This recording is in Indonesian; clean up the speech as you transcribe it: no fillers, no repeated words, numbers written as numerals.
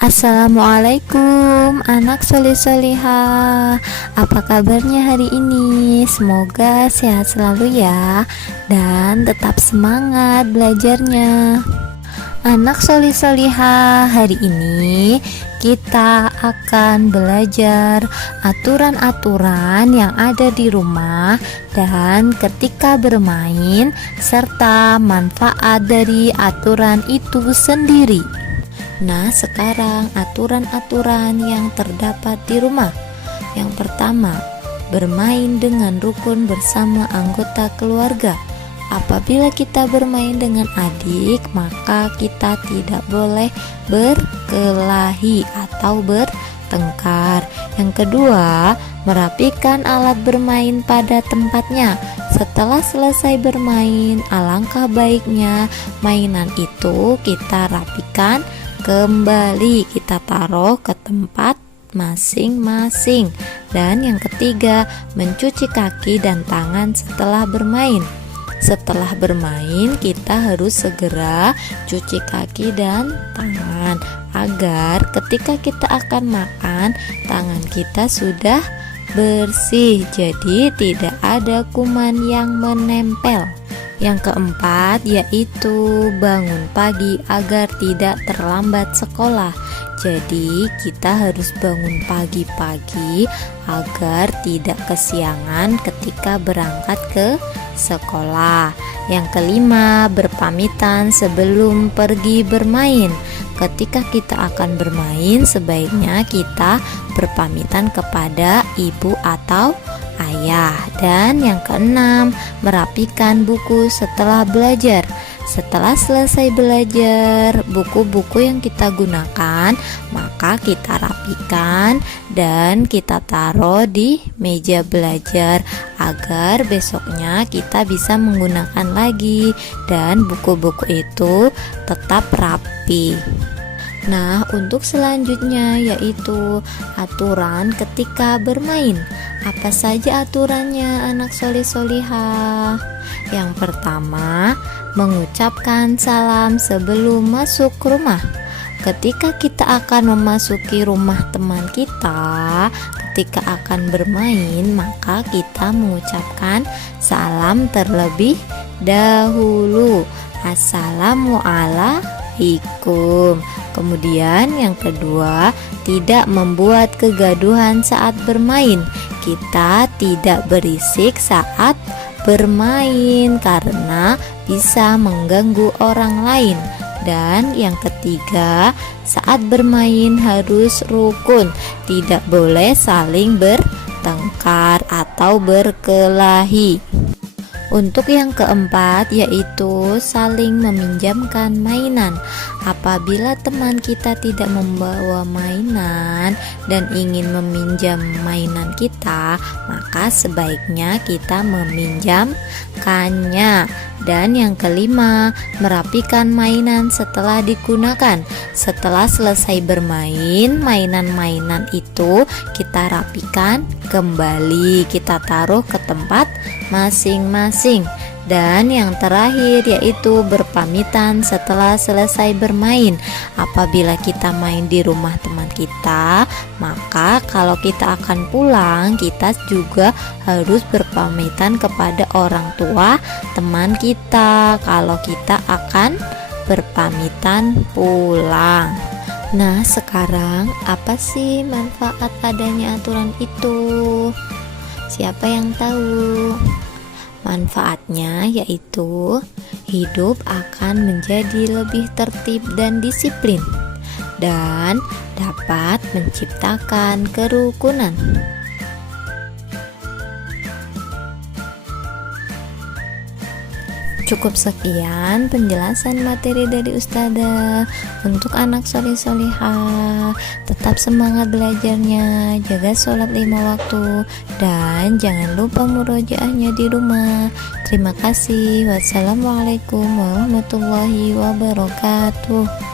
Assalamualaikum anak solih-solihah. Apa kabarnya hari ini? Semoga sehat selalu ya, dan tetap semangat belajarnya. Anak solih-solihah, hari ini kita akan belajar aturan-aturan yang ada di rumah dan ketika bermain, serta manfaat dari aturan itu sendiri. Nah, sekarang aturan-aturan yang terdapat di rumah. Yang pertama, bermain dengan rukun bersama anggota keluarga. Apabila kita bermain dengan adik, maka kita tidak boleh berkelahi atau bertengkar. Yang kedua, merapikan alat bermain pada tempatnya. Setelah selesai bermain, alangkah baiknya mainan itu kita rapikan kembali, kita taruh ke tempat masing-masing. Dan yang ketiga, mencuci kaki dan tangan setelah bermain. Setelah bermain, kita harus segera cuci kaki dan tangan agar ketika kita akan makan, tangan kita sudah bersih, jadi tidak ada kuman yang menempel. Yang keempat yaitu bangun pagi agar tidak terlambat sekolah. Jadi kita harus bangun pagi-pagi agar tidak kesiangan ketika berangkat ke sekolah. Yang kelima, berpamitan sebelum pergi bermain. Ketika kita akan bermain, sebaiknya kita berpamitan kepada ibu atau ayah. Dan yang keenam, merapikan buku setelah belajar. Setelah selesai belajar, buku-buku yang kita gunakan maka kita rapikan dan kita taruh di meja belajar agar besoknya kita bisa menggunakan lagi dan buku-buku itu tetap rapi. Nah, untuk selanjutnya yaitu aturan ketika bermain. Apa saja aturannya anak solih-solihah? Yang pertama, mengucapkan salam sebelum masuk rumah. Ketika kita akan memasuki rumah teman kita, ketika akan bermain, maka kita mengucapkan salam terlebih dahulu. Assalamualaikum. Kemudian yang kedua, tidak membuat kegaduhan saat bermain. Kita tidak berisik saat bermain karena bisa mengganggu orang lain. Dan yang ketiga, saat bermain harus rukun, tidak boleh saling bertengkar atau berkelahi. Untuk yang keempat yaitu saling meminjamkan mainan. Apabila teman kita tidak membawa mainan dan ingin meminjam mainan kita, maka sebaiknya kita meminjamkannya. Dan yang kelima, merapikan mainan setelah digunakan. Setelah selesai bermain, mainan-mainan itu kita rapikan kembali, kita taruh ke tempat masing-masing. Dan yang terakhir yaitu berpamitan setelah selesai bermain. Apabila kita main di rumah teman kita, maka kalau kita akan pulang, kita juga harus berpamitan kepada orang tua teman kita kalau kita akan berpamitan pulang. Nah, sekarang apa sih manfaat adanya aturan itu? Siapa yang tahu? Manfaatnya yaitu hidup akan menjadi lebih tertib dan disiplin, dan dapat menciptakan kerukunan. Cukup sekian penjelasan materi dari Ustazah. Untuk anak solih-solihah, tetap semangat belajarnya, jaga sholat 5 waktu, dan jangan lupa murojaahnya di rumah. Terima kasih. Wassalamualaikum warahmatullahi wabarakatuh.